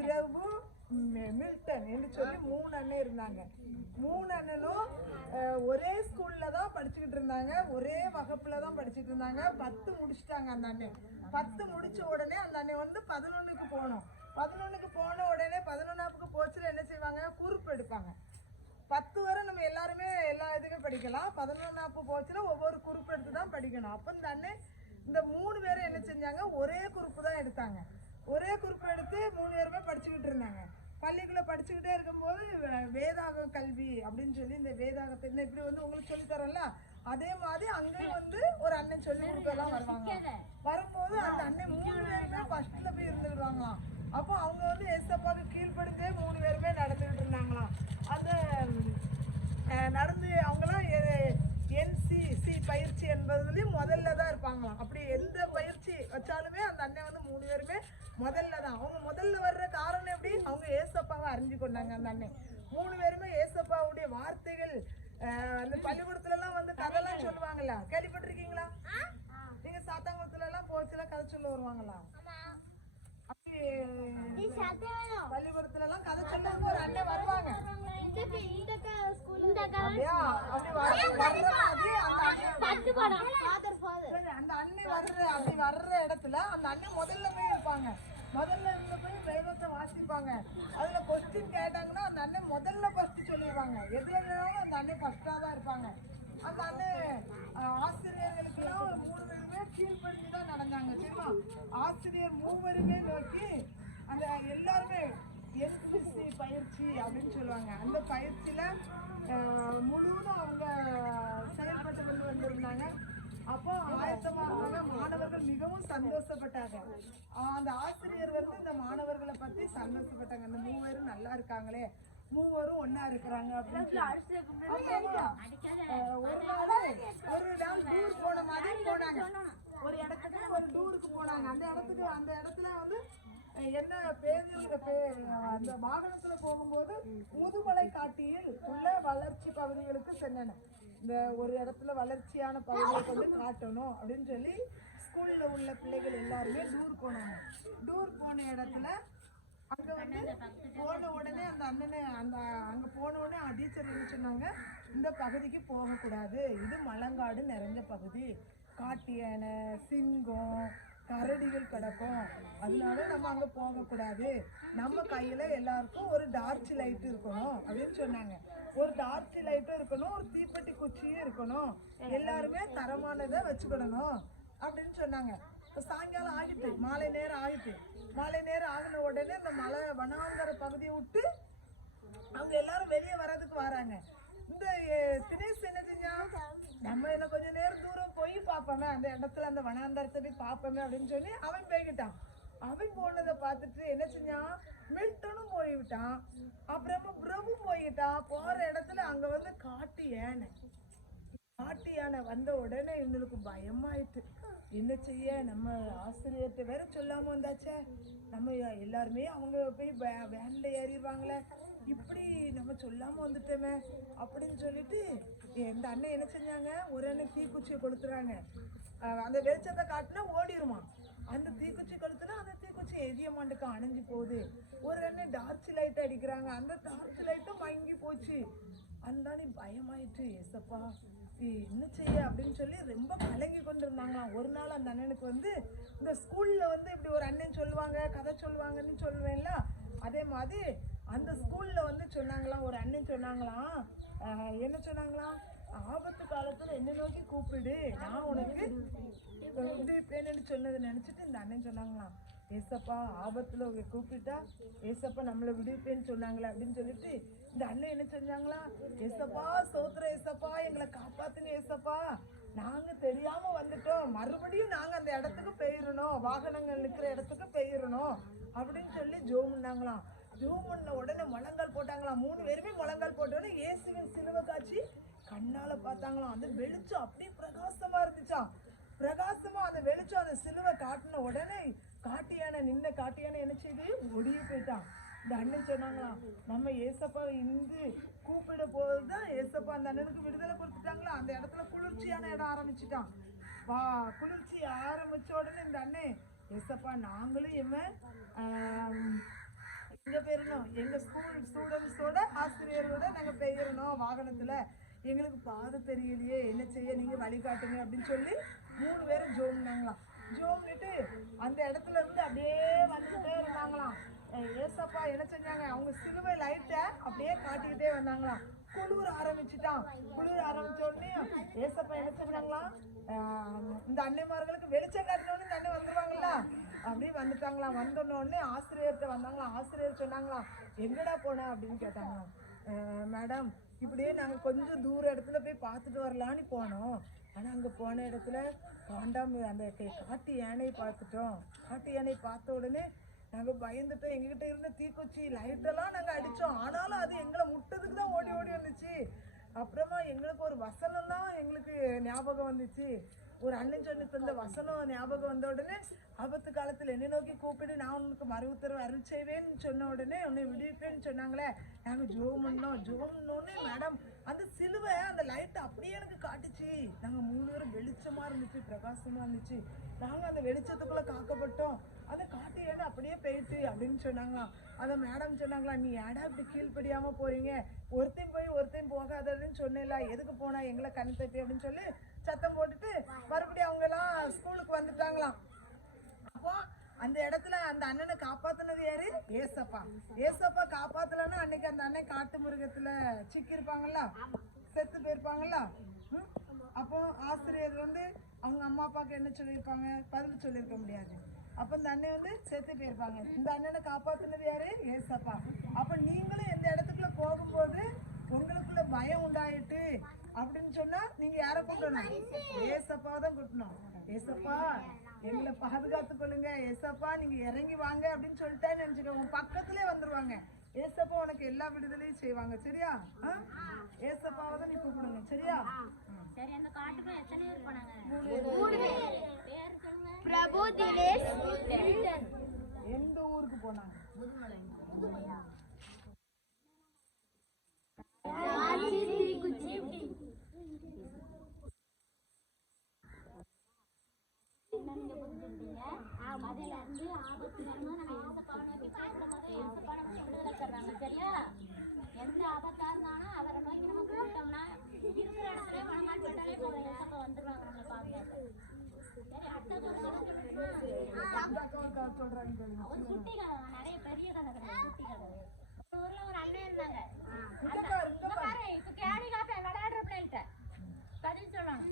பிரபு, Milton என்று சொல்லி 3 அண்ணன் இருந்தாங்க. 3 அண்ணனும் ஒரே ஸ்கூல்ல தான் படிச்சுக்கிட்டு இருந்தாங்க, ஒரே வகுப்புல தான் படிச்சுட்டு இருந்தாங்க. 10 முடிச்சுட்டாங்க அந்த அண்ணன். 10 முடிச்ச உடனே அந்த அண்ணன் வந்து 11க்கு போனோம். 11க்கு போன உடனே 11ஆப்புக்கு போச்சுல என்ன செய்வாங்க, குரூப் எடுப்பாங்க. 10 வரை நம்ம எல்லாருமே எல்லா இதுக்கும் படிக்கலாம். 11ஆப்பு போச்சுன்னா ஒவ்வொரு குரூப் எடுத்து தான் படிக்கணும். அப்போ இந்த அண்ணன் இந்த 3 பேரும் என்ன செஞ்சாங்க, ஒரே குரூப் தான் எடுத்தாங்க. ஒரே குரூப் எடுத்து 3 பேருமே படிச்சுக்கிட்டு இருந்தாங்க. பள்ளிக்குள்ள படிச்சுக்கிட்டே இருக்கும்போது வேதாக கல்வி அப்படின்னு சொல்லி இந்த வேதாகத்தை இப்படி வந்து உங்களுக்கு சொல்லி தரோம்ல, அதே மாதிரி அங்கேயும் வந்து ஒரு அண்ணன் சொல்லி கொடுக்கலாம் வருவாங்க. வரும்போது அந்த அண்ணன் 3 பேருமே ஃபர்ஸ்ட்ல போய் இருந்துக்கிடுவாங்களாம். அப்போ அவங்க வந்து ஏசப்பாவுக்கு கீழ்படிஞ்சே 3 பேருமே நடந்துகிட்டு இருந்தாங்களாம். அந்த நடந்து அவங்களாம் NCC பயிற்சி என்பதுலேயும் முதல்ல தான் இருப்பாங்களாம். அப்படி எந்த பயிற்சி வச்சாலுமே அந்த அண்ணன் வந்து 3 பேருமே முதல்ல தான். அவங்க முதல்ல வர்ற காரணம் எப்படி, அவங்க ஏசப்பாவை அறிஞ்சு கொண்டாங்க. அந்த அண்ணன் 3 பேருமே ஏசப்பாவுடைய வார்த்தைகள் அந்த பள்ளிக்கூடத்துலலாம் வந்து கதைலாம் சொல்லுவாங்களா, கேள்விப்பட்டிருக்கீங்களா? நீங்க சாத்தாங்குளத்துல எல்லாம் போச்சுல கதை சொல்ல வருவாங்களா? அப்படி பள்ளிக்கூடத்துல எல்லாம் கதை சொல்லுவாங்க, ஒரு அண்ணன் வருவாங்க. அந்த அண்ணன் அப்படி வர்ற இடத்துல அந்த அண்ணன் முதல்ல போய் இருப்பாங்க. முதல்ல இருந்து போய் வேதத்தை வாசிப்பாங்க. அதுல கொஸ்டின் கேட்டாங்கன்னா அந்த அண்ணன் முதல்ல ஃபர்ஸ்ட் சொல்லிடுவாங்க. எதுனாலும் அந்த அண்ணன் ஃபர்ஸ்டா தான் இருப்பாங்க. அந்த அண்ணன் ஆசிரியர்களுக்கெல்லாம் 3 பேருமே கீழ்படிஞ்சு தான் நடந்தாங்க. சரிங்களா? ஆசிரியர் 3 பேருமே நோக்கி அந்த எல்லாருமே NCC பயிற்சி அப்படின்னு சொல்லுவாங்க. அந்த பயிற்சியில முழுவதும் அவங்க செயல்பட்டு கொண்டு வந்திருந்தாங்க. அப்போ ஆயத்தமாக மாணவர்கள் மிகவும் சந்தோஷப்பட்டாங்க. அந்த ஆசிரியர் வந்து இந்த மாணவர்களை பத்தி சந்தோஷப்பட்டாங்க. அந்த 3 பேரும் நல்லா இருக்காங்களே, 3 பேரும் ஒன்னா இருக்கிறாங்க அப்படின்னு ஒரு நாள் டூர் போன மாதிரி போனாங்க. ஒரு இடத்துக்கு ஒரு டூருக்கு போனாங்க. அந்த இடத்துல வந்து என்ன அந்த வாகனத்துல போகும்போது முதுமலை காட்டியில் உள்ள வளர்ச்சி பகுதிகளுக்கு சென்றன. இந்த ஒரு இடத்துல வளர்ச்சியான பகுதியை கொண்டு காட்டணும் அப்படின்னு சொல்லி ஸ்கூல்ல உள்ள பிள்ளைகள் எல்லாருமே டூர் போனாங்க. டூர் போன இடத்துல அங்க வந்து போன உடனே அந்த அண்ணனை அங்க போன உடனே டீச்சர் என்ன சொன்னாங்க, இந்த பகுதிக்கு போகக்கூடாது, இது மலங்காடு நிறைஞ்ச பகுதி, காட்டு யானை, சிங்கம், கரடிகள் கிடக்கும், அதனால நம்ம அங்க போகக்கூடாது, நம்ம கையில எல்லாருக்கும் ஒரு டார்ச் லைட் இருக்கணும் அப்படின்னு சொன்னாங்க. ஒரு டார்ச் லைட்டும் இருக்கணும், ஒரு தீப்பெட்டி குச்சியும் இருக்கணும், எல்லாருமே தரமானதை வச்சுக்கிடணும் அப்படின்னு சொன்னாங்க. சாயங்காலம் ஆகிட்டு, மாலை நேரம் ஆகிட்டு. மாலை நேரம் ஆகின உடனே இந்த மலை வனாந்தர பகுதியை விட்டு அவங்க எல்லாரும் வெளியே வர்றதுக்கு வராங்க. இந்த தினேஷ் என்ன செஞ்சா, நம்ம என்ன கொஞ்ச நேரம் தூரம் போய் பார்ப்போமே, அந்த இடத்துல அந்த வனாந்தரத்தை போய் பார்ப்போமே அப்படின்னு சொல்லி அவன் போய்கிட்டான். அவன் போனதை பார்த்துட்டு என்ன செஞ்சான், மில்டனும் போய்விட்டான். அப்புறமா பிரபு போய்கிட்டான். போற இடத்துல அங்க வந்து காட்டு யானை வந்த உடனே எங்களுக்கு பயமாயிட்டு. என்ன செய்ய, நம்ம ஆசிரியர்கிட்ட வேற சொல்லாம வந்தாச்சே, நம்ம எல்லாருமே அவங்க போய் வேன்ல ஏறிடுவாங்களே, இப்படி நம்ம சொல்லாம வந்துட்டோமே அப்படின்னு சொல்லிட்டு இந்த அண்ணன் என்ன செஞ்சாங்க, ஒரு அண்ணன் தீக்குச்சியை கொளுத்துறாங்க. அந்த வெளிச்சத்தை காட்டினா ஓடிடுமா. அந்த தீக்குச்சி கொளுத்துனா அந்த தீக்குச்சி எதியமாண்டுக்கு அணைஞ்சு போகுது. ஒரு அண்ணன் டார்ச் லைட் அடிக்கிறாங்க, அந்த டார்ச் லைட்டும் மங்கி போச்சு. அந்தானே பயமாயிட்டு, ஏசப்பா என்ன செய்ய அப்படின்னு சொல்லி ரொம்ப கலங்கி கொண்டு இருந்தாங்களாம். ஒரு நாள் அந்த அண்ணனுக்கு வந்து இந்த ஸ்கூல்ல வந்து இப்படி ஒரு அண்ணன் சொல்லுவாங்க, கதை சொல்லுவாங்கன்னு சொல்லுவேன்ல, அதே மாதிரி அந்த ஸ்கூல்ல வந்து சொன்னாங்களாம், ஒரு அண்ணன் சொன்னாங்களாம், என்ன சொன்னாங்களாம், ஆபத்து காலத்துல என்ன நோக்கி கூப்பிடு, நான் உனக்கு விடுவிப்பேன்னு சொன்னதை நினைச்சிட்டு இந்த அண்ணன் சொன்னாங்களாம், ஏசப்பா ஆபத்துல கூப்பிட்டா ஏசப்பா நம்மளை விடுவிப்பேன்னு சொன்னாங்களே அப்படின்னு சொல்லிட்டு இந்த அண்ணன் என்ன செஞ்சாங்களா, ஏசப்பா சோத்திர ஏசப்பா, எங்களை காப்பாத்துங்க ஏசப்பா, நாங்க தெரியாம வந்துட்டோம், மறுபடியும் நாங்க அந்த இடத்துக்கு போயிடணும், வாகனங்கள் நிற்கிற இடத்துக்கு போயிடணும் அப்படின்னு சொல்லி ஜோம் பண்ணாங்களாம். ஜோம் பண்ண உடனே முழங்கால் போட்டாங்களாம். 3 பேருமே முழங்கால் போட்டோடனே இயேசுவின் சிலுவை காட்சி கண்ணால பார்த்தாங்களாம். அந்த வெளிச்சம் அப்படியே பிரகாசமா இருந்துச்சாம். பிரகாசமா அந்த வெளிச்சம் அந்த சிலுவை காட்டின உடனே காட்டியான என்ன செய்து ஒடியே போயிட்டான். இந்த அண்ணன் சொன்னாங்களாம், நம்ம ஏசப்பா இந்து கூப்பிட போதுதான் ஏசப்பா அந்த அண்ணனுக்கு விடுதலை கொடுத்துட்டாங்களா. அந்த இடத்துல குளிர்ச்சியான இடம் ஆரம்பிச்சுட்டான். குளிர்ச்சி ஆரம்பிச்ச உடனே இந்த அண்ணன் ஏசப்பா நாங்களும் எங்க போயிடணும், எங்க ஸ்கூல் ஸ்டூடெண்ட்ஸோட ஆசிரியரோட நாங்க போயிடணும் வாகனத்துல, எங்களுக்கு பாதை தெரியலையே என்ன செய்ய, நீங்க வழிகாட்டுங்க அப்படின்னு சொல்லி 3 பேரும் ஜோம்னாங்களாம். ஜோம்னுட்டு அந்த இடத்துல இருந்து அப்படியே வந்துகிட்டே இருந்தாங்களாம். ஏசப்பா என்ன செஞ்சாங்க, அவங்க சிலுவை லைட்டை அப்படியே காட்டிக்கிட்டே வந்தாங்களாம். குளிர் ஆரம்பிச்சுட்டான். குளிர் ஆரம்பிச்ச உடனே ஏசப்பா என்ன செஞ்சாங்களாம், இந்த அன்னைமார்களுக்கு வெளிச்சம் காட்டினோன்னு இந்த அண்ணன் வந்துருவாங்களா, அப்படியே வந்துட்டாங்களாம். வந்தோடனே ஆசிரியர்கிட்ட வந்தாங்களாம். ஆசிரியர் சொன்னாங்களாம், எங்கடா போன அப்படின்னு கேட்டாங்களாம். மேடம் இப்படியே நாங்கள் கொஞ்சம் தூர இடத்துல போய் பார்த்துட்டு வரலான்னு போனோம், ஆனால் அங்கே போன இடத்துல அந்த காட்டு யானையை பார்த்துட்டோம். காட்டு யானையை பார்த்த உடனே நாங்கள் பயந்துட்டோம். எங்ககிட்ட இருந்த தீக்குச்சி லைட்டெல்லாம் நாங்கள் அடித்தோம், ஆனாலும் அது எங்களை முட்டதுக்கு தான் ஓடி ஓடி வந்துச்சு. அப்புறமா எங்களுக்கு ஒரு வசனம் தான் எங்களுக்கு ஞாபகம் வந்துச்சு. ஒரு அண்ணன் சொன்ன தந்த வசனம் ஞாபகம் வந்த உடனே, ஆபத்து காலத்தில் என்னை நோக்கி கூப்பிட்டு நான் உனக்கு மறு உத்தரவு அருள் செய்வேன்னு சொன்ன உடனே உன்னை விடுவிப்பேன்னு சொன்னாங்களே, நாங்கள் ஜோம் பண்ணோம். ஜோம் பண்ணோடனே மேடம் அந்த சிலுவை அந்த லைட் அப்படியே எனக்கு காட்டுச்சு. நாங்கள் 3 பேரும் வெளிச்சமாக இருந்துச்சு, பிரகாசமாக இருந்துச்சு. நாங்கள் அந்த வெளிச்சத்துக்குள்ளே காக்கப்பட்டோம். அதை காட்டு ஏன்னா அப்படியே போயிட்டு அப்படின்னு சொன்னாங்களாம். அதை மேடம் சொன்னாங்களா, நீ ஏடா இப்படி கீழ்படியாமல் போறீங்க, ஒருத்தையும் போய் ஒருத்தையும் போகாதன்னு சொன்னேன்ல, எதுக்கு போனா எங்களை கண் தட்டி அப்படின்னு சொல்லி சத்தம் போட்டுட்டு மறுபடியும் அவங்க எல்லாம் ஸ்கூலுக்கு வந்துட்டாங்களாம். அப்போ அந்த இடத்துல அந்த அண்ணனை காப்பாத்தினது யாரு, ஏசப்பா. ஏசப்பா காப்பாத்தலன்னா அன்னைக்கு அந்த அண்ணன் காட்டு மிருகத்துல சிக்கியிருப்பாங்கல்ல, செத்து போயிருப்பாங்கல்ல. அப்போ ஆசிரியர் அவங்க அம்மா அப்பாவுக்கு என்ன சொல்லியிருப்பாங்க, பதில் சொல்லியிருக்க முடியாது. அப்போ இந்த அண்ணன் செத்து போயிருப்பாங்க. இந்த அண்ணனை காப்பாத்தினது யாரு, ஏசப்பா. அப்ப நீங்களும் எந்த இடத்துக்குள்ள போகும்போது உங்களுக்குள்ள பயம் உண்டாயிட்டு அப்படின்னு சொன்னா நீங்க யாரை கூட்டணும், ஏசப்பா தான் கூட்டணும். ஏசப்பா எங்களை பாதுகாத்து கொள்ளுங்க, ஏசப்பா நீங்க இறங்கி வாங்க அப்படின்னு சொல்லிட்டேன்னு நினைச்சுக்கோங்க, உங்க பக்கத்திலே வந்துருவாங்க. ஏசப்பா உனக்கு எல்லா விடுதலையும் செய்வாங்க. சரியா, ஏசப்பாவை தான் நீ கூப்பிடுங்க. சரியா, சரி. அந்த காட்டுக்குள்ள எத்தனை பேர் போனாங்க? 3 பேர். பேர் சொல்லுங்க. பிரபு, தினேஷ், எந்த ஊருக்கு போனாங்க? அதுல இருந்து ஆபத்து நம்ம ஏசப்பாவை நோக்கி கூப்பிடும்போது ஏசப்பா நம்ம விடுதலை தர்றாங்க. சரியா, எந்த ஆபத்தா இருந்தாலும் அவரை நோக்கி நம்ம கூப்பிட்டோம்னா இருக்கிற இடத்துல மனமாட்டு விட்டாலே ஏசப்பா வந்துருவாங்க நம்மளை பார்க்க. சரி, அடுத்த சொல்றாங்க. ஒரு குட்டி கதை, நிறைய பெரிய கதை கிடையாது, குட்டி கதை. ஒரு ஊர்ல ஒரு அண்ணன் இருந்தாங்க. இப்ப கேடி காப்ப விளையாடுற பிள்ளைகிட்ட பதில் சொல்லணும்.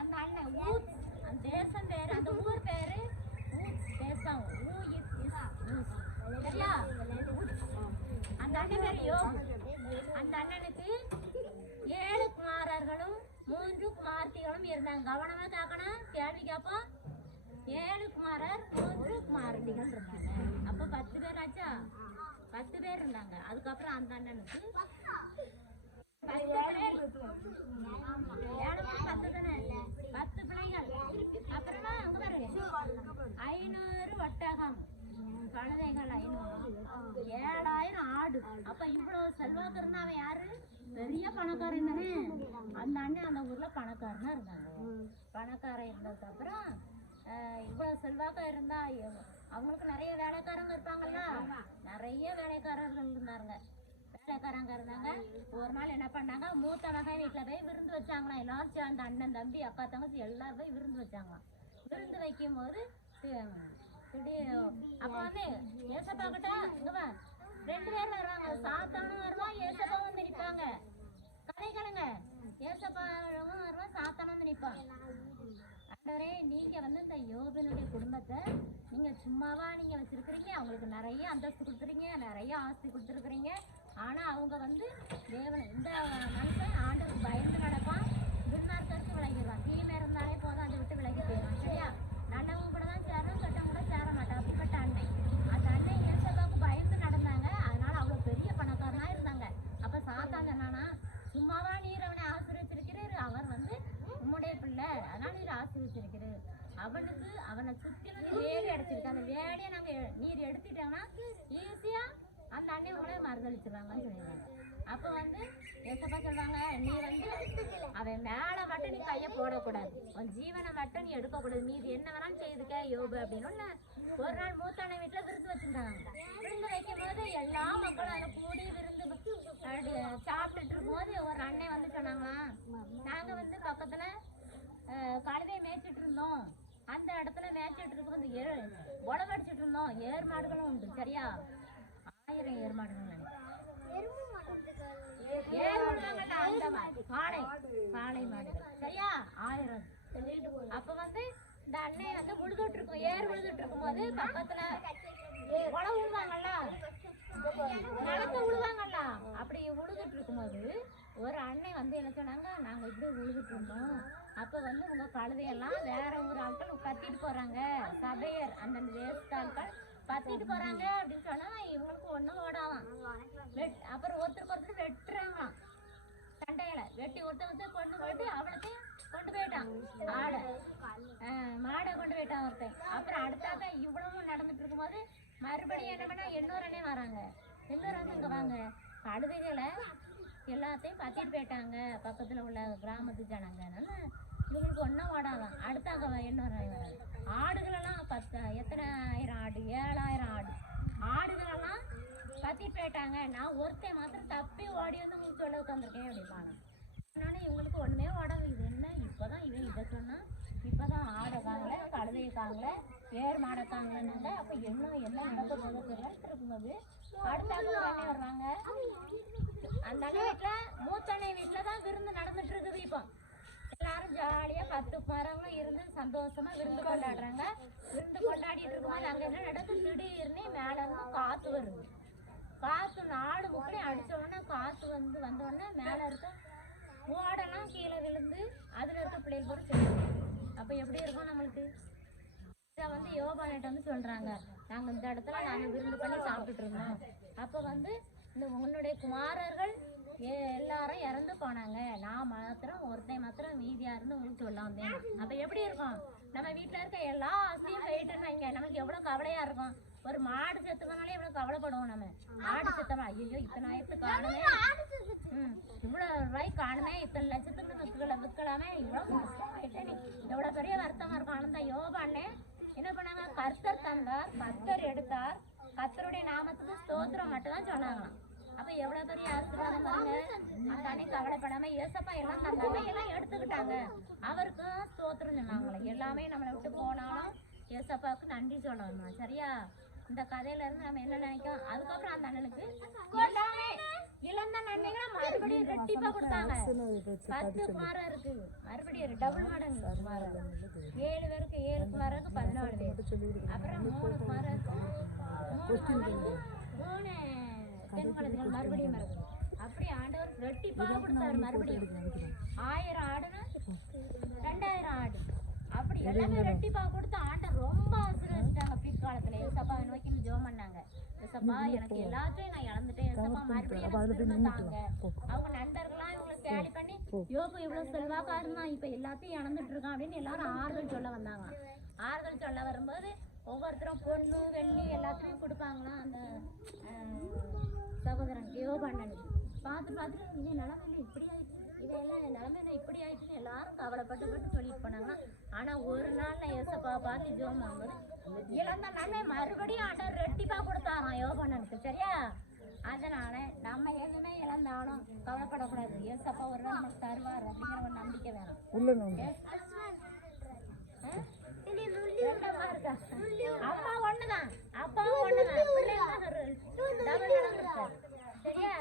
அந்த அண்ணன் ஊத், அந்த தேசம் பேரு, அந்த ஊர் பேரு ஊத் தேசம். சரியா, அந்த அண்ணன் பேரு யோபு. அந்த அண்ணனுக்கு 7 குமாரர்களும் 3 குமார்த்திகளும் இருந்தாங்க. கவனமா கேட்கணும், கேள்வி கேட்போம். 7 குமாரர் 3 குமாரத்திகள் இருந்தாங்க. அப்ப 10 பேர் ஆச்சா, 10 பேர் இருந்தாங்க. அதுக்கப்புறம் அந்த அண்ணனுக்கு 10 பிள்ளைகள். அப்புறமா அங்க பாருங்க 500 ஒட்டகம், கழுதைகள் 500, 7000 ஆடு. அப்ப இவ்வளவு செல்வாக்கு இருந்தா அவன் யாரு, பெரிய பணக்காரன் தானே. அந்த அண்ணன் அந்த ஊர்ல பணக்காரனா இருந்தாங்க. பணக்காரன் இருந்ததுக்கு அப்புறம் இவ்வளவு செல்வாக்கா இருந்தா அவங்களுக்கு நிறைய வேலைக்காரங்க இருப்பாங்கல்ல, நிறைய வேலைக்காரர்கள் இருந்தாங்க. வேலைக்காரங்க இருந்தாங்க. ஒரு நாள் என்ன பண்ணாங்க, மூத்த மகன் வீட்டுல போய் விருந்து வச்சாங்களாம். எல்லாரும் சேர்ந்து அண்ணன் தம்பி அக்கா தங்கச்சி எல்லாரும் போய் விருந்து வச்சாங்களாம். விருந்து வைக்கும் போது அப்ப ஏசப்பா கிட்ட இங்கவா 2 பேர் வருவாங்க. சாத்தானும் வருவான், ஏசப்பாவும் நிற்பாங்க. கதைகளுங்க, ஏசப்பாவும் வருவான், சாத்தானும் நிற்பாங்க. ஆண்டவரே, நீங்க இந்த யோபனுடைய குடும்பத்தை நீங்க சும்மாவா நீங்க வச்சிருக்கிறீங்க, அவங்களுக்கு நிறைய அந்தஸ்து கொடுத்துறீங்க, நிறைய ஆஸ்தி கொடுத்துருக்குறீங்க. ஆனா அவங்க தேவன், இந்த மனுஷன் ஆண்டவருக்கு பயந்து நடப்பான், துன்மார்க்கருக்கு விலகிடுவான். தீமை இருந்தாலே போதும், அதை விட்டு விலகி போயிடுவான். சரியா, நல்லவங்க கூட தான் சேரும், கெட்டவங்க கூட சேர மாட்டான். அப்படிப்பட்ட அன்னை, அந்த அன்னை ஏசப்பாவுக்கு பயந்து நடந்தாங்க. அதனால அவ்வளவு பெரிய பணக்காரனா இருந்தாங்க. அப்ப சாத்தான் சொன்னானா, சும்மாவா நீர் அவனை ஆசீர்வதிச்சிருக்கிறாரு, அவர் உம்முடைய பிள்ளை, அதனால நீர் ஆசீர்வதிச்சிருக்கிறாரு. அவனுக்கு அவனை சுத்திலும் வேலி அடைச்சிருக்கு. அந்த வேலையை நாங்க நீர் எடுத்துட்டாங்கன்னா ஈஸியா அந்த அன்னை உங்களை மறுதளிச்சிருவாங்கன்னு சொல்லிடுறாங்க. அப்ப வந்து ஏசப்பா சொல்றாங்க, நீ வந்து அவன் மேல மட்டும் நீ கைய போடக்கூடாது, உன் ஜீவனை மட்டும் நீ எடுக்கக்கூடாது, மீதி என்ன வேணாலும் செய்துக்க யோபு அப்படின்னு. ஒரு நாள் மூத்தான வீட்டுல விருந்து வச்சிருந்தாங்க. விருந்து வைக்கும் போது எல்லா மக்களும் அதை கூடி விருந்து சாப்பிட்டுட்டு இருக்கும் போது ஒரு அண்ணன் வந்து சொன்னாங்களாம், நாங்க வந்து பக்கத்துல கழுதையை மேய்ச்சிட்டு இருந்தோம், அந்த இடத்துல மேய்ச்சிட்டு இருக்கும் போது உழவடிச்சிட்டு இருந்தோம், ஏர் மாடுகளும் உண்டு சரியா, 1000 ஏர் மாடுகள், ஏர் விடுவாங்கல்ல அந்த மாதிரி காளை மாடுகள் சரியா 1000. அப்ப வந்து இந்த அண்ணன் வந்து உழுதுட்டு இருக்கும், ஏர் உழுதுட்டு இருக்கும் போது பக்கத்துல உழவு விழுவாங்கல்ல, நிலத்தை உழுவாங்கல்ல, அப்படி உழுதுட்டு இருக்கும்போது ஒரு அண்ணன் வந்து என்ன சொன்னாங்க, நாங்க இப்படி உழுதுட்டு இருந்தோம், அப்ப வந்து உங்க கழுதையெல்லாம் வேற ஒரு ஆட்கள் கத்திட்டு போறாங்க, சபையர் அந்தந்த தேசத்து ஆட்கள் கத்திட்டு போறாங்க அப்படின்னு சொன்னா இவங்களுக்கு ஒண்ணும் ஓடாதான். அப்புறம் ஒருத்தருக்கு வெட்டுறாங்களாம், சண்டையில வெட்டி ஒருத்தர் கொண்டு போயிட்டு அவளுக்கு கொண்டு போயிட்டான், மாடை கொண்டு போயிட்டான் ஒருத்தன். அப்புறம் அடுத்தாக்க இவ்வளவும் நடந்துட்டு இருக்கும்போது மறுபடியும் என்ன பண்ணா இன்னொரு அண்ணே வராங்க, இன்னொரு வந்து இங்க வாங்க, கழுதைகளை எல்லாத்தையும் கத்திட்டு போயிட்டாங்க பக்கத்துல உள்ள கிராமத்து ஜனங்க, இவங்களுக்கு ஒன்றும் ஓடாதான். அடுத்தாங்க இன்னொரு வராங்க, ஆடுகளெல்லாம் எத்தனை ஆயிரம் ஆடு, 7000 ஆடு, ஆடுகளெல்லாம் கத்திட்டு போயிட்டாங்க, நான் ஒருத்தன் மாத்திரம் தப்பி ஓடி வந்து உங்களுக்கு சொல்ல உட்காந்துருக்கேன் அப்படிம்பாங்க. அதனால இவங்களுக்கு ஒண்ணுமே ஓடாது. இது என்ன இப்பதான் இவன் இதை சொன்னா, இப்பதான் ஆடைக்காங்கள கழுதைக்காங்கள ஏர் மாடக்காங்கன்னாங்க, அப்ப என்ன நடக்க போது தெரியலன்னு இருக்கும்போது அடுத்தாங்க அண்ணே வர்றாங்க. அந்த அண்ணன் வீட்டுல மூத்தண்ணை வீட்டுலதான் விருந்து நடந்துட்டு இருக்குது. இப்போ எல்லாரும் ஜாலியா 10 மரங்களும் இருந்து சந்தோஷமா விருந்து கொண்டாடுறாங்க. விருந்து கொண்டாடிட்டு இருக்கும்போது அங்க என்ன நடக்கும், திடீர்னு மேல இருந்து காத்து வருது. காத்து 4 முக்களையும் அடிச்ச உடனே காத்து வந்த உடனே மேல இருக்க ஓடெல்லாம் கீழே விழுந்து அதுல இருக்க பிள்ளைகள் கூட தெரியும். அப்ப எப்படி இருக்கும் நம்மளுக்கு? இதை வந்து யோபானிட்ட வந்து சொல்றாங்க, நாங்க இந்த இடத்துல நாங்க விருந்து பண்ணி சாப்பிட்டுட்டு இருந்தோம், அப்ப வந்து இந்த உன்னுடைய குமாரர்கள் எல்லாரும் இறந்து போனாங்க, நான் மாத்திரம் ஒருத்தன் மாத்திரம் மீதியா இருந்து உங்களுக்கு சொல்ல வந்தேன். அப்ப எப்படி இருக்கும்? நம்ம வீட்டுல இருக்க எல்லா ஆசையும் போயிட்டுன்னு இங்க நமக்கு எவ்வளவு கவலையா இருக்கும். ஒரு மாடு செத்துனாலே எவ்வளவு கவலைப்படுவோம். நம்ம மாடு செத்தமா, ஐயோ இத்தனை ஆயிரத்து காணுமே, இவ்வளவு ரூபாய் காணுமே, இத்தனை லட்சத்துக்கு விற்கலாமே, எவ்வளவு பெரிய வருத்தமா இருக்கும். அந்த யோபானே என்ன பண்ணாங்க, கர்த்தர் தந்தார், கர்த்தர் எடுத்தார், கர்த்தருடைய நாமத்துக்கு ஸ்தோத்திரம் மட்டும் தான் சொன்னாங்களாம். அப்ப எவ்வளவு பெரிய ஆசீர்வாதம் பாருங்க. அந்த அன்னைக்கு கவலைப்படாம ஏசப்பா எல்லாம் தந்தாங்க, எல்லாம் எடுத்துக்கிட்டாங்க, அவருக்கும் ஸ்தோத்திரம் சொன்னாங்களே. எல்லாமே நம்மளை விட்டு போனாலும் ஏசப்பாவுக்கு நன்றி சொல்லணும் சரியா. இந்த கதையில இருந்து நம்ம என்ன நினைக்கிறோம், அதுக்கப்புறம் அந்த அண்ணனுக்கு எல்லாமே இழந்த நன்மைகளை மறுபடியும் ரெட்டிப்பா கொடுத்தாங்க. 10 குமாரம் இருக்கு, மறுபடியும் டபுள் மடங்கு 7 பேருக்கு 7 குமாரருக்கு 14 பேர், அப்புறம் 3 குமாரம் 3 பெண் குழந்தைகள் மறுபடியும் அப்படி ஆண்டவர் ரெட்டிப்பா கொடுத்தாரு. மறுபடியும் 1000 ஆடுனா 2000 ஆடு, அப்படி எல்லாமே ரெட்டிப்பா கொடுத்து ஆண்டவர் ரொம்ப ஆசீர்வதிச்சிட்டாங்க. பிற்காலத்துல ஏசப்பாவை நோக்கி ஜெபம் பண்ணாங்க, ஏசப்பா எனக்கு எல்லாத்தையும் நான் இழந்துட்டேன், ஏசப்பா மறுபடியும் தாங்க. அவங்க நண்பர்கள்லாம் இவங்களை தேடி பண்ணி, யோபு இவ்வளவு செல்வாக்கா இருந்தான், இப்ப எல்லாத்தையும் இழந்துட்டு இருக்கான் அப்படின்னு எல்லாரும் ஆறுதல் சொல்ல வந்தாங்க. ஆறுதல் சொல்ல வரும்போது ஒவ்வொருத்தரும் பொண்ணு வெள்ளி எல்லாத்தையும் கொடுப்பாங்களாம். அந்த சகோதரன் யோபண்ணனுக்கு பார்த்து இது நிலைமையில இப்படி ஆயிடுச்சு, இதெல்லாம் நிலைமையில இப்படி ஆயிடுச்சுன்னு எல்லாரும் கவலைப்பட்டு சொல்லிட்டு போனாங்க. ஆனா ஒரு நாள்ல ஏசப்பா பார்த்து ஜெபம் பண்ணும்போது இழந்த நன்மை மறுபடியும் ஆண்டவர் ரெட்டிப்பா கொடுத்தாராம் யோபண்ணனுக்கு சரியா. அதனால நம்ம எதுவுமே இழந்தாலும் கவலைப்படக்கூடாது, ஏசப்பா ஒரு நாள் நமக்கு தருவார் அப்படிங்கிற ஒரு நம்பிக்கை வேணும். அம்மா ஒண்ணுதான், அப்பாவும் ஒண்ணுதான், சரியா.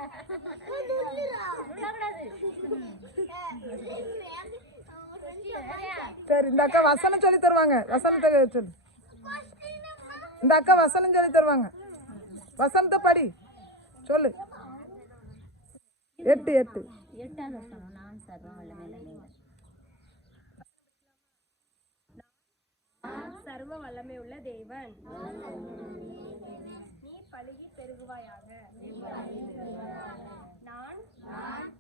சரி, இந்த அக்கா வசனம் சொல்லி தருவாங்க. வசனத்தை சொல்லு, இந்த அக்கா வசனம் சொல்லி தருவாங்க. வசனத்தை படி சொல்லு. 8 நான் சர்வ வல்லமை உள்ள தேவன், நீ பலுகி பெருகுவாயாக. நான்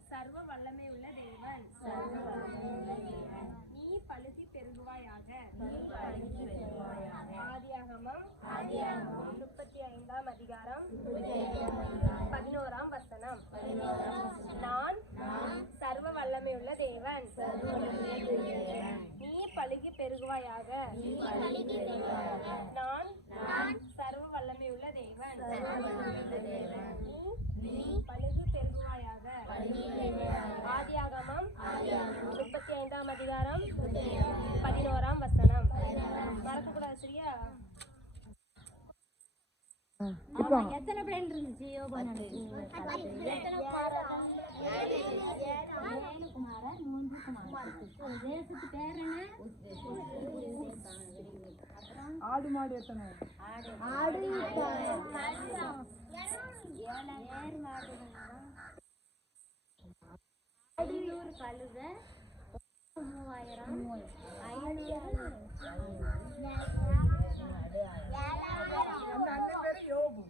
சர்வ வல்லமை உள்ள தேவன், நீ பலுகி பெருகுவாயாக. ஆதியாகமம் 35ஆம் அதிகாரம் 11ஆம் வசனம். பெறுவாயாக. நான் சர்வ வல்லமை உள்ள தேவன். நீ பழுகு பெருகுவாயாக. ஆதியாகமம் 35ஆம் அதிகாரம் 11ஆம் வசனம். மறக்கக்கூடாது, சரியா? எத்தனை பிள்ளைகள் இருந்துச்சு யோபனுக்கு? எத்தனை குமாரர்? 7 குமாரர், 3 குமாரர். தேசத்து பேர் என்ன? ஆடு மாடு எத்தனை? ஆடு கழுத 3000 அந்த அண்ணன் பேரு யோபு.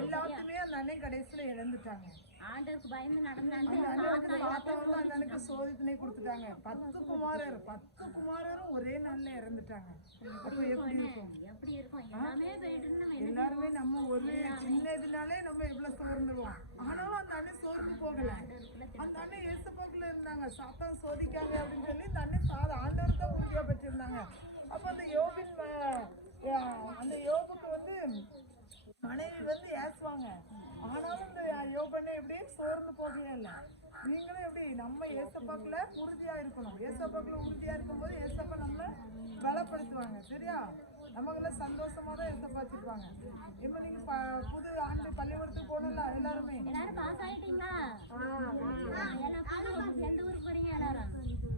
எல்லாத்துலயும் அந்த அண்ணன் கடைசியில இழந்துட்டாங்க. ஆண்டவருக்கு பயந்து நடந்தாங்க. அந்த அண்ணனுக்கு சாத்தாவும் அந்த அண்ணனுக்கு சோதனை கொடுத்துட்டாங்க. 10 குமாரரும் ஒரே நாள்ல இறந்துட்டாங்க. அப்ப எப்படி இருக்கும்? எப்படி இருக்கும்? எல்லாமே போயிட்டு நம்ம எல்லாருமே நம்ம ஒரு சின்ன இதுனாலே நம்ம எவ்வளவு சோர்ந்துருவோம். ஆனாலும் அந்த அண்ணன் சோர்ந்து போகல. அந்த அண்ணன் ஏசப்பாக்குள்ள இருந்தாங்க. சாத்தான் சோதிக்காங்க அப்படின்னு சொல்லி இந்த அண்ணன் ஆண்டவர் தான் உறுதியா பெற்றிருந்தாங்க. அப்ப அந்த அந்த யோபுக்கு வந்து மனைவி வந்து ஏசுவாங்க. ஆனாலும் இந்த யோபனை எப்படி சோர்ந்து போகவே இல்லை. நீங்களும் எப்படி நம்ம ஏசப்பாக்குள்ள உறுதியா இருக்கணும். ஏசப்பாக்குள்ள உறுதியா இருக்கும்போது ஏசப்பா நம்மள பலப்படுத்துவாங்க. சரியா? நமக்குள்ள சந்தோஷமா தான் ஏசப்பா வச்சுக்குவாங்க. இப்ப நீங்க புது ஆண்டு பள்ளிக்கூடத்துக்கு போகணும்ல எல்லாருமே. எல்லாரும் பாஸ் ஆயிட்டீங்களா? எந்த ஊருக்கு போறீங்க எல்லாரும்? Very good.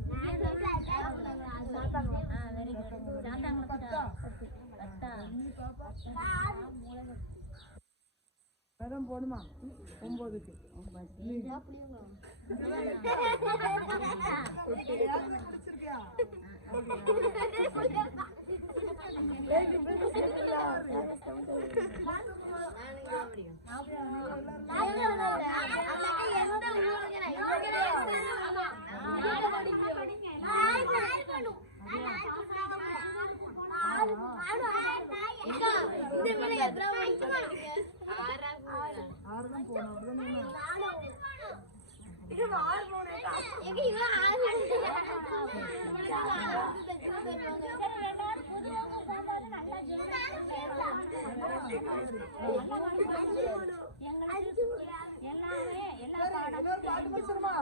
வரம் போடுமா? 9க்கு பிடிச்சிருக்கியா? பாட்டு படிச்சிருமா?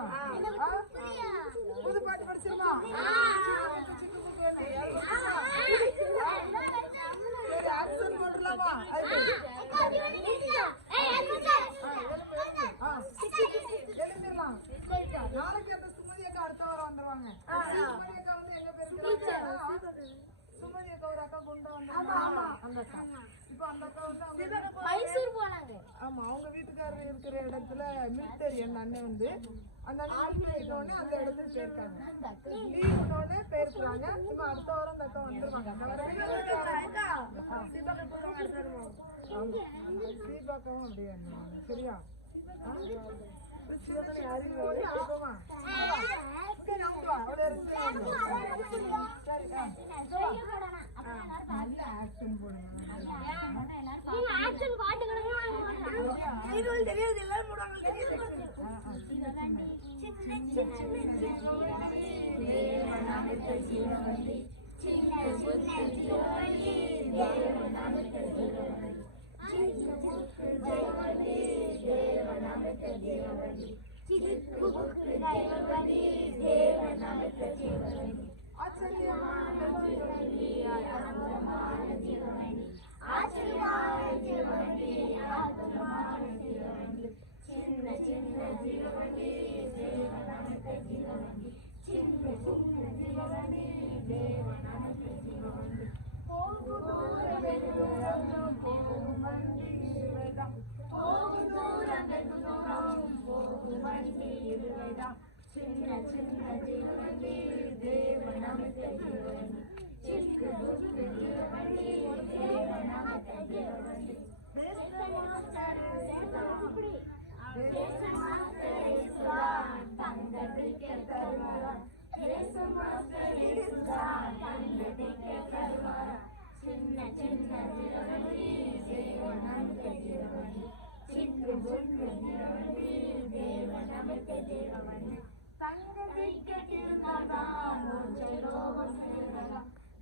புது பாட்டு படிச்சிருமா? ஆக்சன் போட்டுலாமா? எழுதிடலாம். நாளைக்கு அந்த சுமதி அக்கா அடுத்த வாரம் வந்துருவாங்க. சுமதி அக்கா வந்து எங்க பேரு? சுமதி அக்கா ஒரு அக்கா குண்டா வந்தாங்க. அந்த அக்கா இப்ப அந்த அக்கா வந்து மைசூர் போனாங்க. ஆமா, அவங்க வீட்டுக்காரர் இருக்கிற இடத்துல மிலிட்டரி அந்த அண்ணன் வந்து அந்த அண்ணன் அந்த இடத்துக்கு போயிருக்காங்க. லீவுனோடனே போயிருக்காங்க. இப்ப அடுத்த வாரம் அந்த அக்கா வந்துருவாங்க. தீபாக்காவும் அப்படியே சரியா?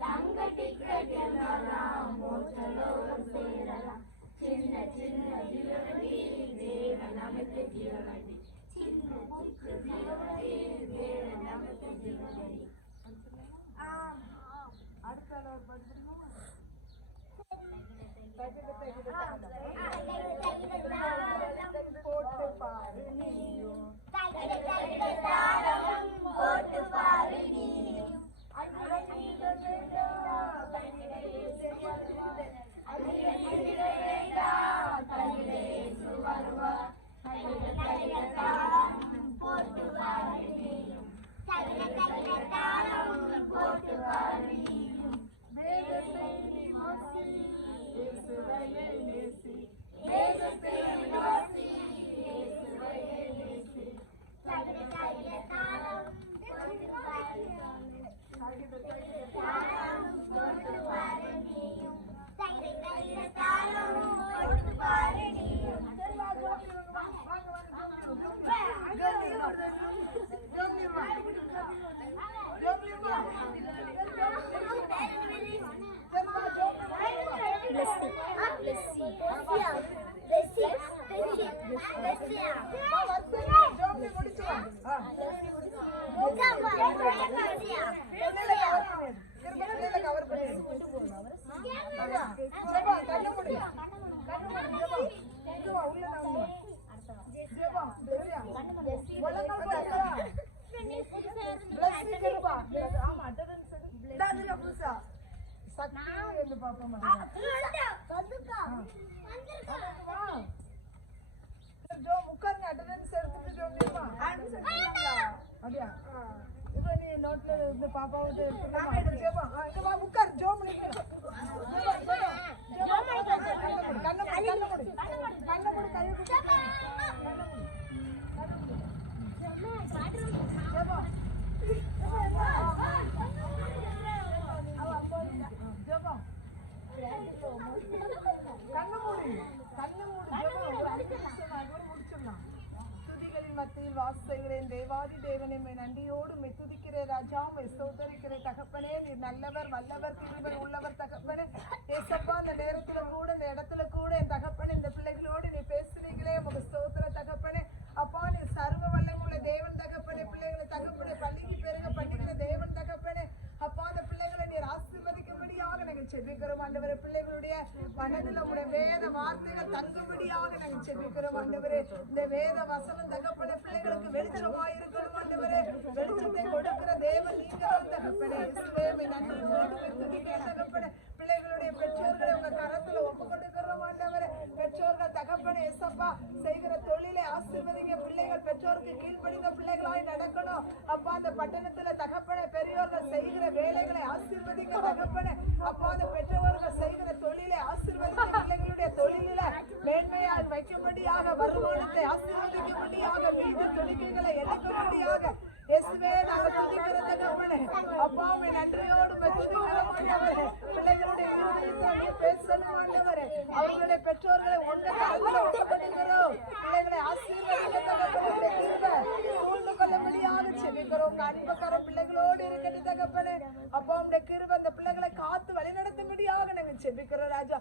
தங்க டிக்கெட் என்னலாம் மோட்சலோகம் சேரலாம். சின்ன சின்ன ஜீவனி தேவன் நமக்கு ஜீவனி. சின்ன சின்ன ஜீவனி தேவன் நமக்கு ஜீவனி. அடுத்த அளவு படிக்கிறீங்களா? போட்டு பாரு நீயும் போட்டு பாரு நீயும். உட்காருங்க அட்டெண்டன்ஸ் எடுத்துட்டு அப்படியா இப்போ நீ நோட்ல இருந்து பாப்பாவிட்டு எடுத்துடலாமா உட்காரு ஜோம் மத்தியில் வாசுகிறேன் தேவாதி தேவனை நன்றியோடு துதிக்கிறேன் ராஜா ஸ்தோத்தரிக்கிறேன் தகப்பனே. நீர் நல்லவர் வல்லவர் கிருபை உள்ளவர் தகப்பனே. ஏசப்பா அந்த நேரத்துல கூட இந்த இடத்துல கூட என் தகப்பனே இந்த பிள்ளைகளோடு நீ பேசுறீங்களே உங்க ஸ்தோத்திர தகப்பனே. அப்பா நீ சர்வ வல்லமுள்ள தேவன் தகப்பனே. பிள்ளைகளை தகப்பனே பள்ளிக்கு பெருக பண்ணுகிற தேவன் தகப்பனே. அப்பா அந்த பிள்ளைகளை நீர் ஆசீர்வதிக்கும்படியாக நாங்கள் செபிக்கிறோம் ஆண்டவரே. பிள்ளைகளுடைய மனதில் உடைய வேத வார்த்தைகள் தங்கும்படியாக நாங்கள் செபிக்கிறோம் ஆண்டவரே. இந்த வேத வசனம் தகப்பனே பிள்ளைகளுக்கு வெளிச்சமாயிருக்கணும் ஆண்டவரே. வெளிச்சத்தை கொடுக்கிற தேவன் நீங்களும் தகப்பனே. நன்றியோடு தகப்பனே பிள்ளைகளுடைய பெற்றோர்களை உங்க கரத்துல ஒப்பு கொடுக்கிறோம் ஆண்டவரே. பெற்றோர்கள் தகப்பனே ஏசப்பா செய்கிற தொழிலை ஆசீர்வதிங்க. பிள்ளைகள் பெற்றோருக்கு கீழ்ப்படிந்த பிள்ளைகளாய் நடக்கணும் அப்பா. அந்த பட்டணத்துல தகப்பனே பெரியோர்கள் செய்கிற வேலைகளை ஆசீர்வதிங்க தகப்பனே. அப்பா அந்த பெற்றோர்கள் செய்கிற தொழிலை ஆசீர்வதிங்க. பிள்ளைகளுடைய தொழில மேன்மையாக வைக்கும்படியாக வருமானத்தை ஆசீர்வதிக்கும்படியாக வீட்டு தொழில்களை எடுக்கும்படியாக இயேசுவே நாங்கள் துதிக்கிற தகப்பனே. அப்பாவை நன்றியோடு துதிக்கிறோம் ஆண்டவரே. பிள்ளைகளுடைய இருதயத்தை பேசணும் ஆண்டவரே. அவர்களுடைய பெற்றோர்களை ஒன்று கரத்துல ஒப்புக்கொடுக்கிறோம். பிள்ளைகளை ஆசீர்வதிக்க தகப்பனே சூழ்ந்து கொள்ளும்படியாக செபிக்கிறோம். உங்க அன்புக்கரம் பிள்ளைகளோடு இருக்கட்டும் தகப்பனே. அப்பா உடைய கிருபை அந்த பிள்ளைகளை காத்து வழிநடத்தும்படியாக நாங்கள் செபிக்கிறோம் ராஜா.